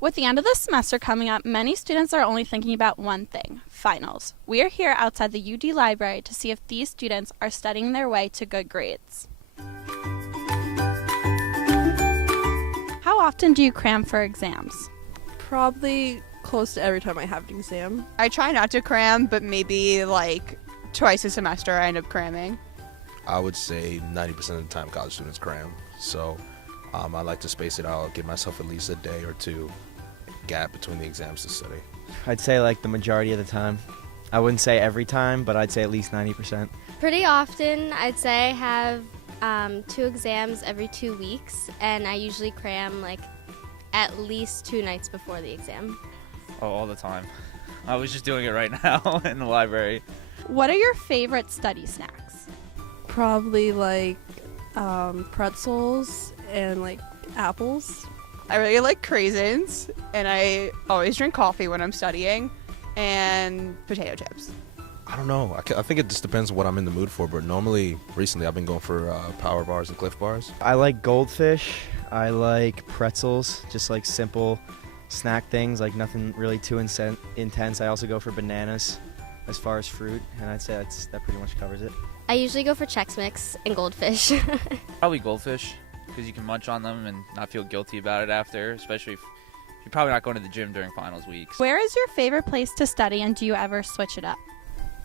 With the end of the semester coming up, many students are only thinking about one thing, finals. We are here outside the UD library to see if these students are studying their way to good grades. How often do you cram for exams? Probably close to every time I have an exam. I try not to cram, but maybe like twice a semester I end up cramming. I would say 90% of the time college students cram. So I like to space it out, give myself at least a day or two gap between the exams to study. I'd say like the majority of the time. I wouldn't say every time, but I'd say at least 90%. Pretty often. I'd say I have 2 exams every 2 weeks, and I usually cram like at least 2 nights before the exam. Oh, all the time. I was just doing it right now in the library. What are your favorite study snacks? Probably like pretzels and like apples. I really like craisins, and I always drink coffee when I'm studying, and potato chips. I don't know. I think it just depends on what I'm in the mood for, but recently I've been going for Power Bars and Cliff Bars. I like goldfish. I like pretzels, just like simple snack things, like nothing really too intense. I also go for bananas as far as fruit, and I'd say that pretty much covers it. I usually go for Chex Mix and Goldfish. Probably goldfish, because you can munch on them and not feel guilty about it after, especially if you're probably not going to the gym during finals weeks. Where is your favorite place to study, and do you ever switch it up?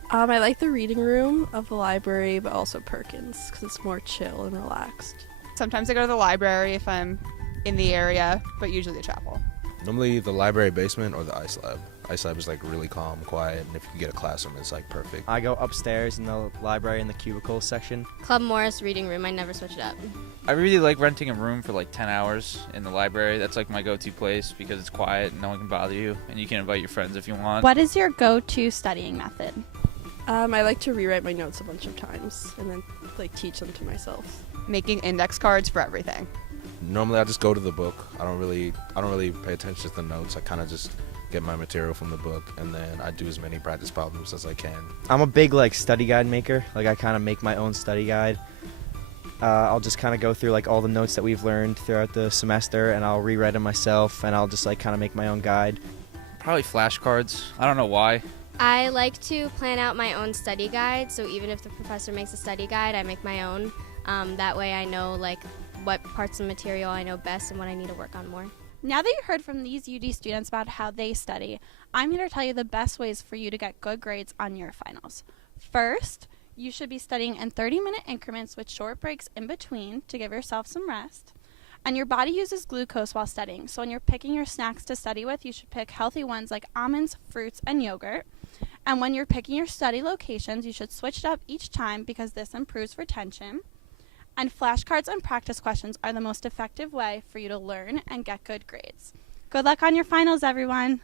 I like the reading room of the library, but also Perkins because it's more chill and relaxed. Sometimes I go to the library if I'm in the area, but usually the chapel. Normally the library basement or the ice lab. Ice lab is like really calm, quiet, and if you can get a classroom, it's like perfect. I go upstairs in the library in the cubicle section. Club Morris reading room. I never switch it up. I really like renting a room for like 10 hours in the library. That's like my go-to place because it's quiet and no one can bother you, and you can invite your friends if you want. What is your go-to studying method? I like to rewrite my notes a bunch of times and then like teach them to myself. Making index cards for everything. Normally I just go to the book. I don't really pay attention to the notes. I kind of just get my material from the book, and then I do as many practice problems as I can. I'm a big like study guide maker. Like I kind of make my own study guide. I'll just kind of go through like all the notes that we've learned throughout the semester, and I'll rewrite them myself, and I'll just like kind of make my own guide. Probably flashcards. I don't know why. I like to plan out my own study guide, so even if the professor makes a study guide, I make my own. That way I know like what parts of material I know best and what I need to work on more. Now that you heard from these UD students about how they study, I'm here to tell you the best ways for you to get good grades on your finals. First, you should be studying in 30-minute increments with short breaks in between to give yourself some rest. And your body uses glucose while studying, so when you're picking your snacks to study with, you should pick healthy ones like almonds, fruits, and yogurt. And when you're picking your study locations, you should switch it up each time because this improves retention. And flashcards and practice questions are the most effective way for you to learn and get good grades. Good luck on your finals, everyone!